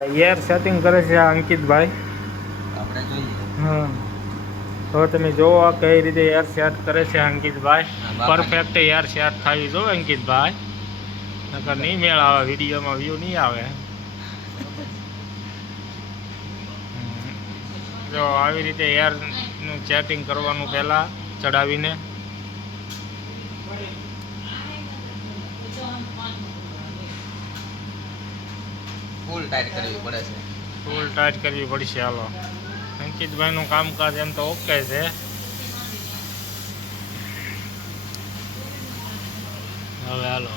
Air setting કરે છે અંકિતભાઈ. આપણે જોઈએ. હા, તો તમે જોવો કઈ રીતે એર સેટ કરે છે અંકિતભાઈ. પરફેક્ટ એર સેટ થવી જો અંકિતભાઈ, નકર નહીં મેળ આવે, વિડીયોમાં વ્યૂ નહીં આવે. જો આવી રીતે એરનું સેટિંગ કરવાનું પહેલાં ચડાવીને. ફૂલ ટાઈટ કરવી પડે છે. ફૂલ ટાઈટ કરવી પડશે. હાલો, અંકિતભાઈનું કામકાજ એમ તો ઓકે છે. હવે હાલો,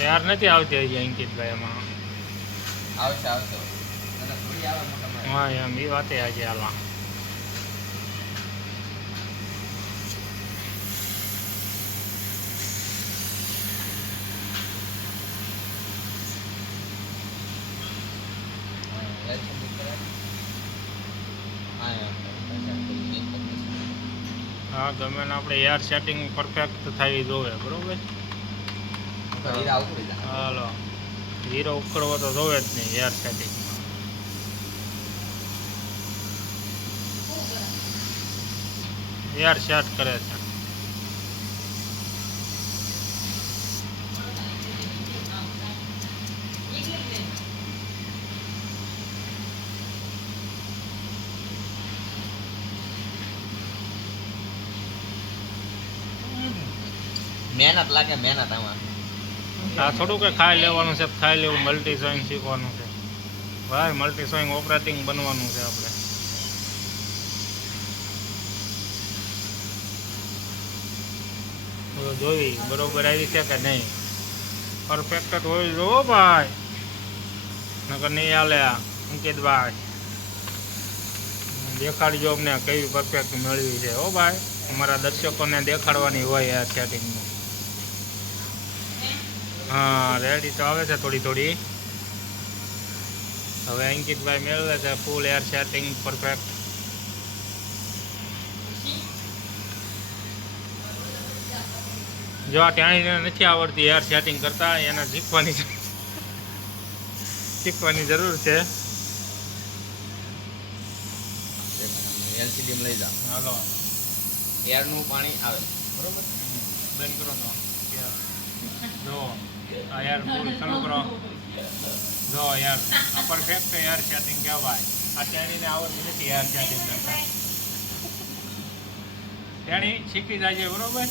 યાર નથી આવતી હજી અંકિતભાઈ એમાં. આવશે આવશે. થોડી આવે મોટા. હા એમ એ વાતે આજે હાલો. હા ગમે ને આપણે એર સેટિંગ પરફેક્ટ થવી જોવે, બરોબર. હાલો, હીરો ઉકળવો તો જોવે જ નહીં એર સેટિંગમાં. એર સેટ કરે છે. મહેનત લાગે, મહેનત આમાં. આ થોડું કે ખાઈ લેવાનું છે, ખાઈ લેવું. મલ્ટી સોઈંગ શીખવાનું છે ભાઈ, મલ્ટી સોઈંગ ઓપરેટિંગ બનવાનું છે આપણે. જોઈ બરોબર આવી છે કે નહીં, પરફેક્ટ જ હોય જો ભાઈ, નકર નહીં હાલે. અંકિતભાઈ દેખાડજો અમને કઈ પરફેક્ટ મેળવી છે. હો ભાઈ, અમારા દર્શકોને દેખાડવાની હોય આ સેટિંગનું. હા રેડી તો આવે છે થોડી થોડી. હવે અંકિતભાઈ મેળવે છે ફૂલ એર સેટિંગ પરફેક્ટ. જો આ ત્યાં નથી આવડતી એર સેટિંગ કરતા, એને શીખવાની જરૂર છે. એલસીડી લઈ જાઓ. હાલો, એરનું પાણી આવે બરોબર. બંધ કરો તો જો આ યાર ફૂલ ચાલુ કરો. જો યાર આ પરફેક્ટ એર સેટિંગ કહેવાય. આ તેણીને આવડતી નથી એર સેટિંગ કરતા. તેણી શીખી જાય છે બરોબર.